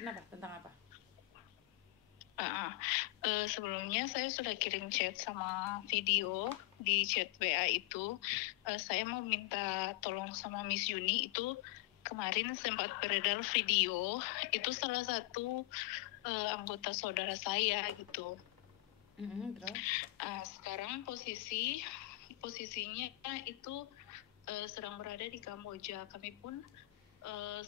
Kenapa? Tentang apa? Sebelumnya saya sudah kirim chat sama video di chat WA itu. Saya mau minta tolong sama Miss Yuni. Itu kemarin sempat beredar video, itu salah satu anggota saudara saya gitu. Terus? Sekarang posisinya itu sedang berada di Kamboja. Kami pun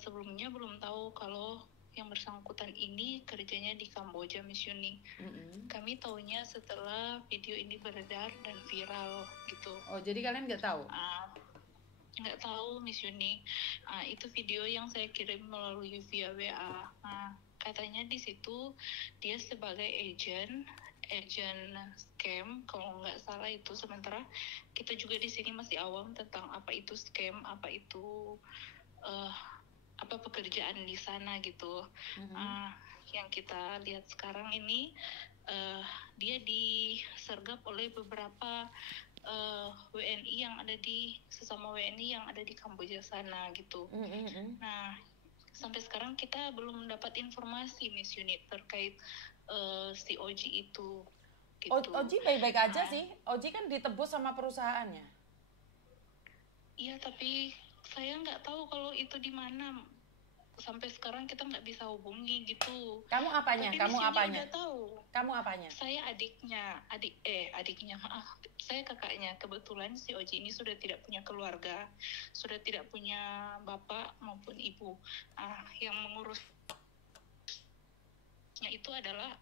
sebelumnya belum tahu kalau yang bersangkutan ini kerjanya di Kamboja, Miss Yuni. Kami taunya setelah video ini beredar dan viral gitu. Oh, jadi kalian nggak tahu? Nggak tahu, Miss Yuni. Itu video yang saya kirim melalui via WA. Katanya di situ dia sebagai agent scam kalau nggak salah itu. Sementara kita juga di sini masih awam tentang apa itu scam, apa itu apa pekerjaan di sana gitu. Yang kita lihat sekarang ini dia disergap oleh beberapa WNI yang ada di sesama WNI yang ada di Kamboja sana gitu. Nah, sampai sekarang kita belum mendapat informasi, Miss Unit, terkait si Oji itu. Gitu. Oji baik-baik aja sih. Oji kan ditebus sama perusahaannya. Iya, tapi saya nggak tahu kalau itu di mana. Sampai sekarang kita nggak bisa hubungi gitu. Kamu apanya? Tapi Kamu apanya? Udah tahu. Kamu apanya? Saya adiknya, maaf. Saya kakaknya. Kebetulan si Oji ini sudah tidak punya keluarga, sudah tidak punya bapak maupun ibu. Yang mengurusnya itu adalah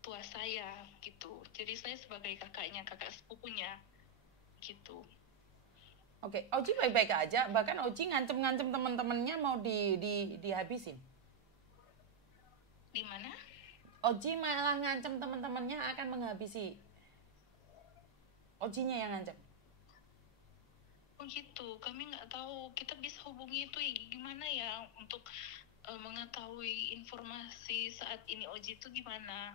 tua saya gitu. Jadi saya sebagai kakaknya, kakak sepupunya gitu. Oke, Oji baik-baik aja. Bahkan Oji ngancem-ngancem teman-temannya mau dihabisin. Di mana? Oji malah ngancem teman-temannya akan menghabisi. Ojinya yang ngancem. Oh gitu, kami nggak tahu. Kita bisa hubungi itu gimana ya untuk mengetahui informasi saat ini Oji itu gimana?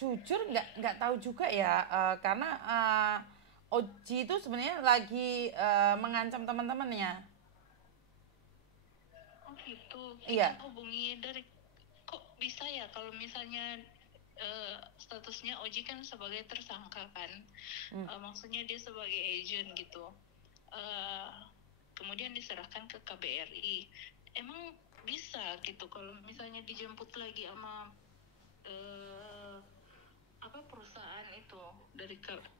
Jujur nggak tahu juga ya, karena Oji itu sebenarnya lagi mengancam teman-temannya. Oh gitu. Iya. Kita hubungi dari kok bisa ya kalau misalnya statusnya Oji kan sebagai tersangka kan, maksudnya dia sebagai agent gitu. Kemudian diserahkan ke KBRI. Emang bisa gitu kalau misalnya dijemput lagi sama perusahaan itu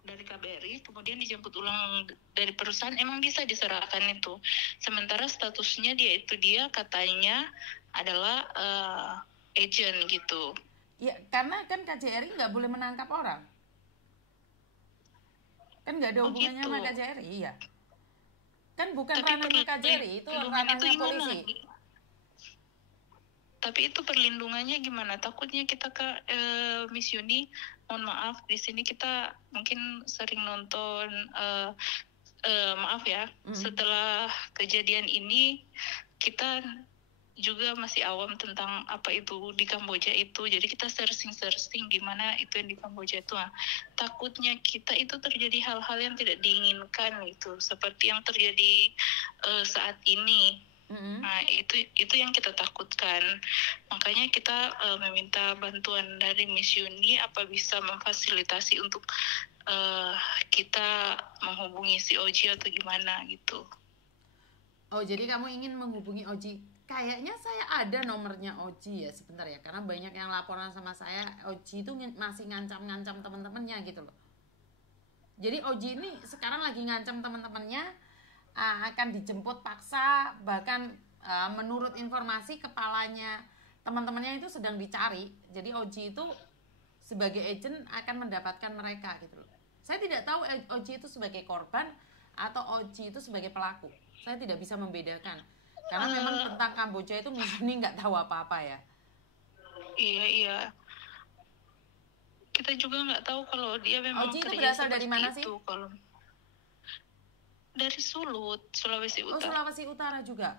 dari KBRI, kemudian dijemput ulang dari perusahaan, emang bisa diserahkan itu. Sementara statusnya dia katanya adalah agent gitu. Ya, karena kan KJRI nggak boleh menangkap orang. Kan nggak ada hubungannya sama KJRI, iya. Kan bukan ranahnya KJRI, itu ranahnya polisi. Tapi itu perlindungannya gimana? Takutnya kita ke Miss Yuni, mohon maaf, di sini kita mungkin sering nonton, maaf ya, setelah kejadian ini kita juga masih awam tentang apa itu di Kamboja itu. Jadi kita searching gimana itu yang di Kamboja itu. Takutnya kita itu terjadi hal-hal yang tidak diinginkan gitu, seperti yang terjadi saat ini. Nah, itu yang kita takutkan. Makanya kita meminta bantuan dari Miss Yuni, apa bisa memfasilitasi untuk kita menghubungi si Oji atau gimana gitu. Oh, jadi kamu ingin menghubungi Oji. Kayaknya saya ada nomornya Oji ya, sebentar ya. Karena banyak yang laporan sama saya, Oji itu masih ngancam-ngancam teman-temannya gitu loh. Jadi Oji ini sekarang lagi ngancam teman-temannya, akan dijemput paksa, bahkan menurut informasi kepalanya teman-temannya itu sedang dicari. Jadi Oji itu sebagai agent akan mendapatkan mereka gitu loh. Saya tidak tahu Oji itu sebagai korban atau Oji itu sebagai pelaku. Saya tidak bisa membedakan. Karena memang tentang Kamboja itu ini nggak tahu apa-apa ya. Iya. Kita juga nggak tahu kalau dia memang Oji itu berasal dari mana sih? Kalau dari Sulut, Sulawesi Utara. Oh, Sulawesi Utara juga?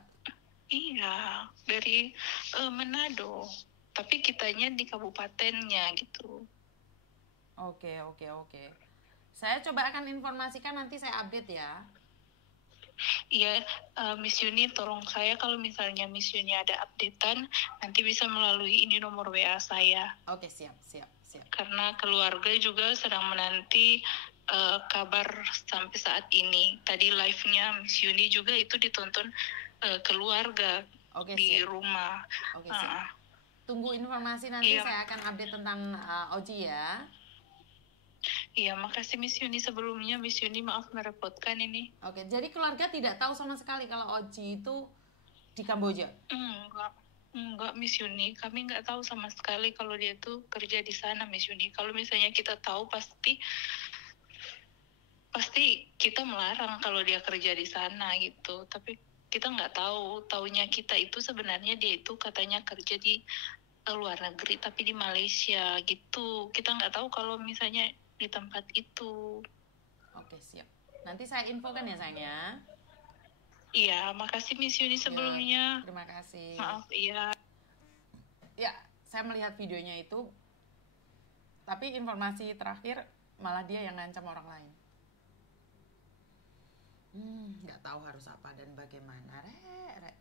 Iya, dari Manado. Tapi kitanya di kabupatennya gitu. Oke. Saya coba akan informasikan, nanti saya update ya. Iya, Miss Yuni, tolong saya kalau misalnya Miss Yuni ada updatean, nanti bisa melalui ini nomor WA saya. Oke, siap. Karena keluarga juga sedang menanti kabar sampai saat ini. Tadi live-nya Miss Yuni juga itu ditonton keluarga Oke, di siap. rumah. Oke, siap. Tunggu informasi nanti Iya. saya akan update tentang Oji ya. Iya, makasih Miss Yuni sebelumnya. Miss Yuni, maaf merepotkan ini. Oke, jadi keluarga tidak tahu sama sekali kalau Oji itu di Kamboja? Enggak Miss Yuni, kami nggak tahu sama sekali kalau dia tuh kerja di sana Miss Yuni. Kalau misalnya kita tahu pasti kita melarang kalau dia kerja di sana gitu. Tapi kita nggak tahu, taunya kita itu sebenarnya dia itu katanya kerja di luar negeri tapi di Malaysia gitu. Kita nggak tahu kalau misalnya di tempat itu. Oke, siap. Nanti saya infokan ya sayangnya. Iya, makasih Miss Yuni sebelumnya. Ya, terima kasih. Maaf, iya. Ya, saya melihat videonya itu, tapi informasi terakhir malah dia yang ngancam orang lain. Nggak tahu harus apa dan bagaimana. Rek.